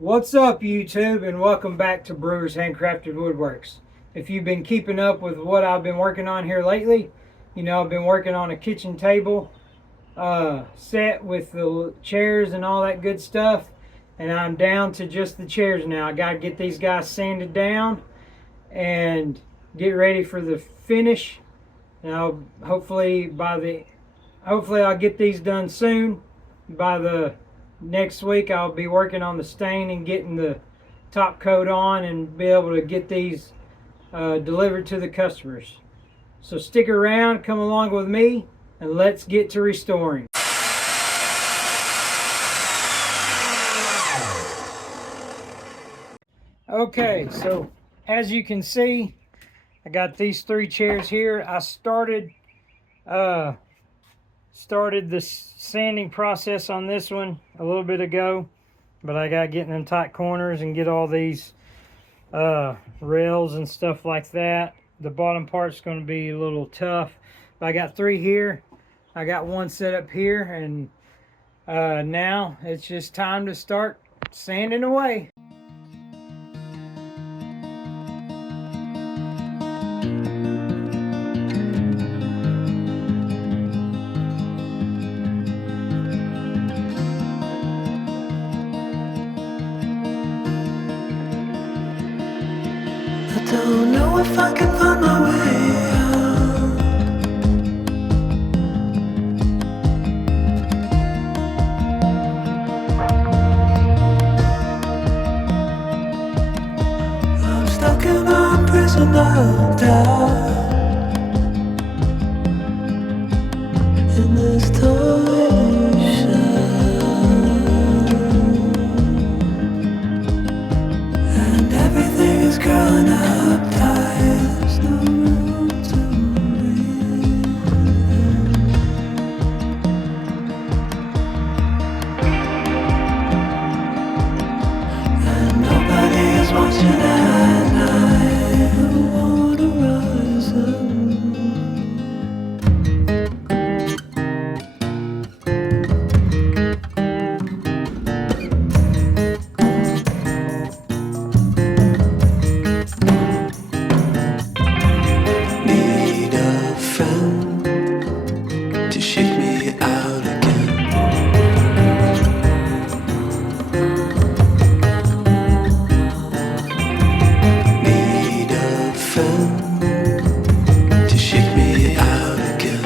What's up, YouTube, and welcome back to Brewers Handcrafted Woodworks. If you've been keeping up with what I've been working on here lately, you know I've been working on a kitchen table set with the chairs and all that good stuff, and I'm down to just the chairs now. I got to get these guys sanded down and get ready for the finish. Now, hopefully I'll get these done soon. By the next week I'll be working on the stain and getting the top coat on and be able to get these delivered to the customers. So stick around, come along with me, and let's get to restoring. Okay, so as you can see, I got these three chairs here. I started the sanding process on this one a little bit ago, but I got to get in them tight corners and get all these rails and stuff like that. The bottom part's going to be a little tough, but I got three here. I got one set up here, and now it's just time to start sanding away. I don't know if I can find my way out. I'm stuck in a prison of doubt. In this tiny shell, and everything is growing up tight. There's no room to breathe, and nobody is watching at night. The water rises. Need a friend to shake me out again. Need a friend to shake me out again.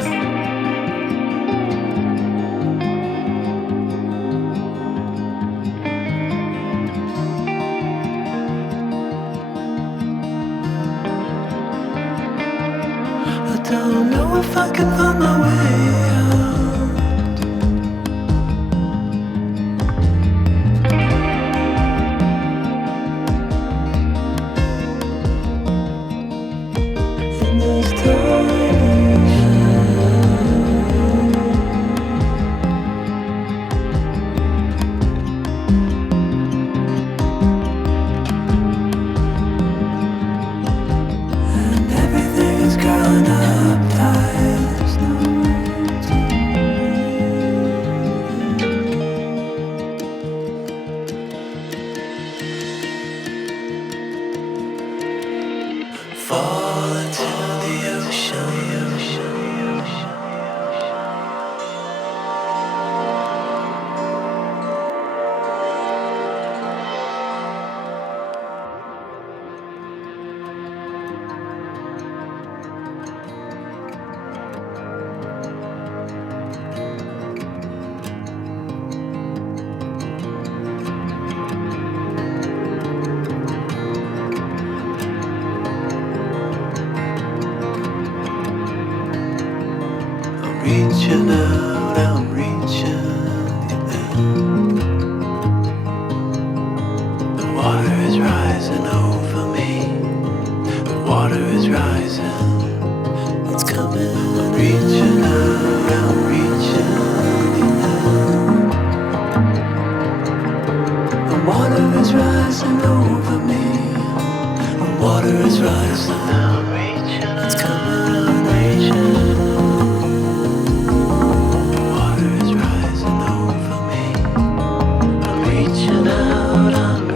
I don't know if I can find my way out. In this tiny shell, and everything is growing up tight. There's no room to breathe. Fall into the ocean. I'm reaching out, I'm reaching out. The water is rising over me. The water is rising. It's coming. I'm reaching out, I'm reaching out. The water is rising over me. The water is rising. I'm reaching. It's coming. I'm reaching. Water is rising over me. I'm reaching out, I'm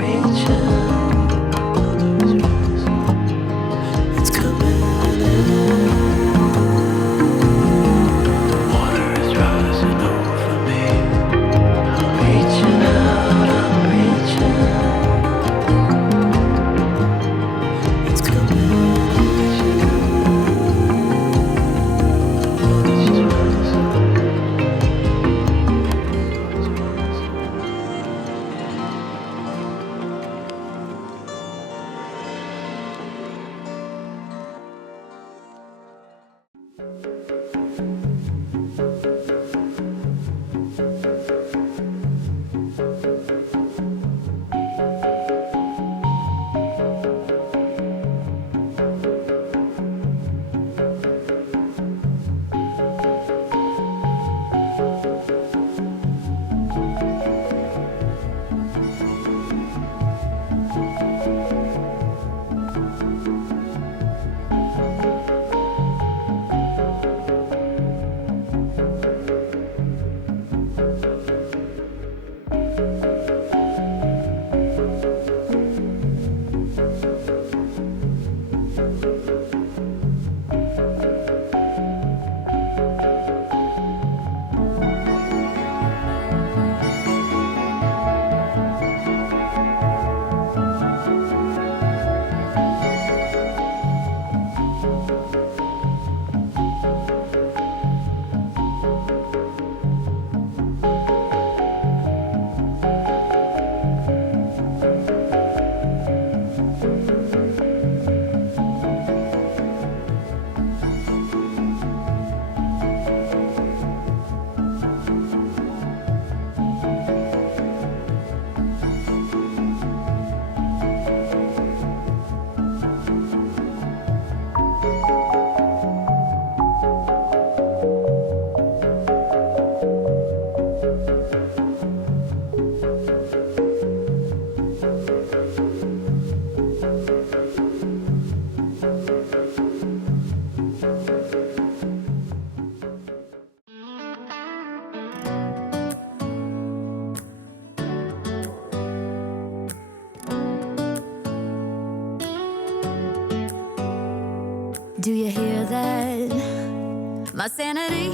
Do you hear that? My sanity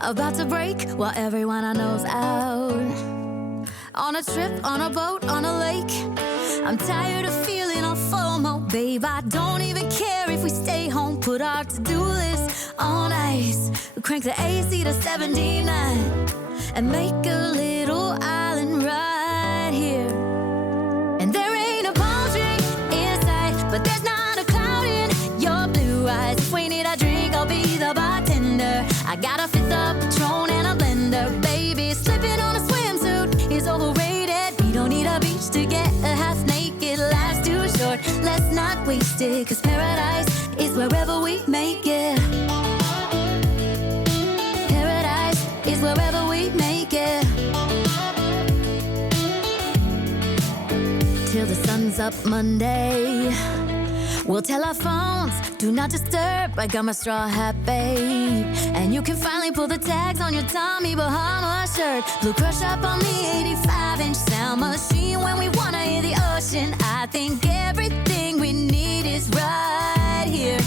about to break while everyone I know's out. On a trip, on a boat, on a lake. I'm tired of feeling all FOMO, babe. I don't even care if we stay home. Put our to-do list on ice. Crank the AC to 79 and make a little island right here. And there ain't a palm tree in sight, but there's not a cloud in your blue eyes. If we need a drink, I'll be the bartender. I got a fifth of Patron and a blender, baby. Slipping on a swimsuit is overrated. We don't need a beach to get a half naked. Life's too short, let's not waste it. Cause paradise is wherever we make it. Paradise is wherever we make it. Till the sun's up Monday, we'll tell our phones, do not disturb. I got my straw hat, babe. And you can finally pull the tags on your Tommy Bahama shirt. Blue crush up on the 85-inch sound machine. When we wanna hear the ocean, I think everything we need is right here.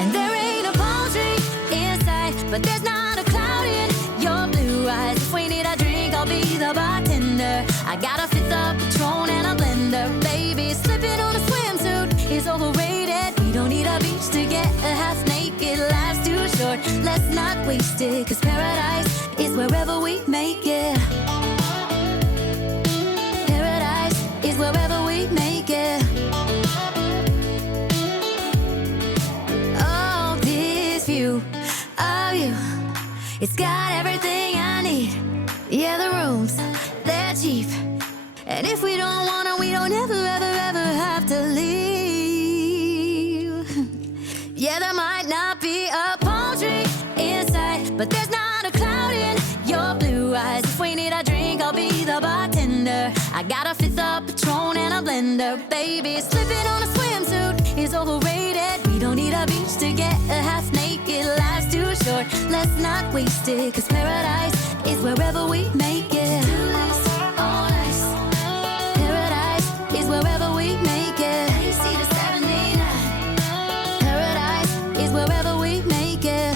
And there ain't a palm tree in sight, but there's not a cloud in your blue eyes. If we need a drink, I'll be the bartender. I got a fifth of Patron and a blender, baby. Slipping on a swimsuit is overrated. We don't need a beach to get a half naked. Life's too short, let's not waste it. Cause paradise is wherever we make it. Paradise is wherever we make it. Oh, this view of you, it's got everything I need. Yeah, the rooms, they're cheap. And if we don't wanna, we don't ever, ever, ever have to leave. Yeah, there might not be a palm tree in sight, but there's not a cloud in your blue eyes. If we need a drink, I'll be the bartender. I got a fifth of Patron and a blender, baby. Slipping on a swimsuit is overrated. We don't need a beach to get a half naked. Life's too short, let's not waste it. Cause paradise is wherever we make it. All nice. Paradise is wherever we make it. AC to 79. Paradise is wherever we make it.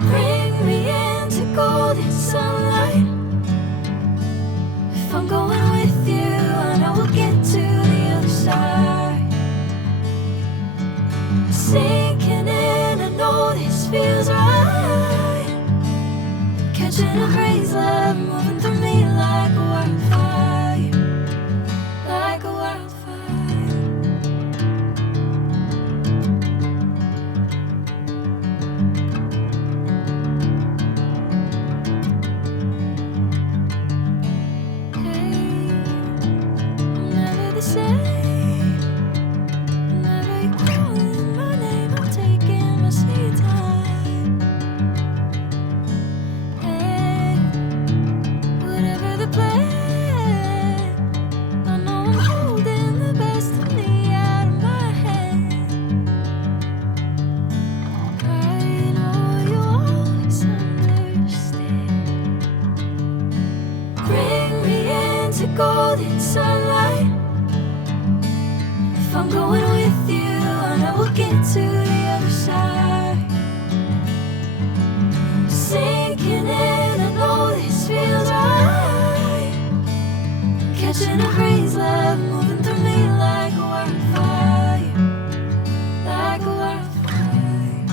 Bring me into golden sunlight. If I'm going with you, I know we'll get to the other side. Sinking in, I know this feels right. Catching a breeze, love moving through me like a wildfire, like a wildfire. Never the same. Never you calling my name, I'm taking my sweet time. Hey, whatever the plan, I know I'm holding the best of me out of my hand. I know you always understand. Bring me into golden sunlight. If I'm going with you, I know we'll get to the other side. Sinking in, I know this feels right. Catching a breeze, love moving through me like a wildfire, like a wildfire.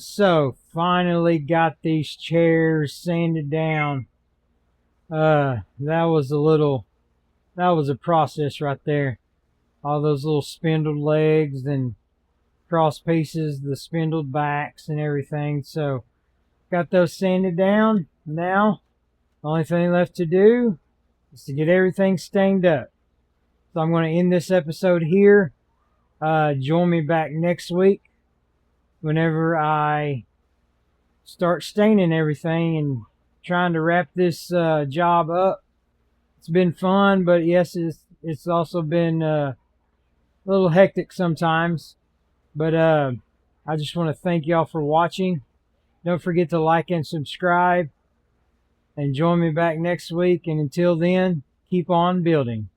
So finally got these chairs sanded down. That was a process right there. All those little spindled legs and cross pieces, the spindled backs and everything. So got those sanded down. Now the only thing left to do is to get everything stained up. So I'm going to end this episode here. Join me back next week whenever I start staining everything and trying to wrap this job up. It's been fun, but yes, it's also been a little hectic sometimes. But I just want to thank y'all for watching. Don't forget to like and subscribe, and join me back next week. And until then, keep on building.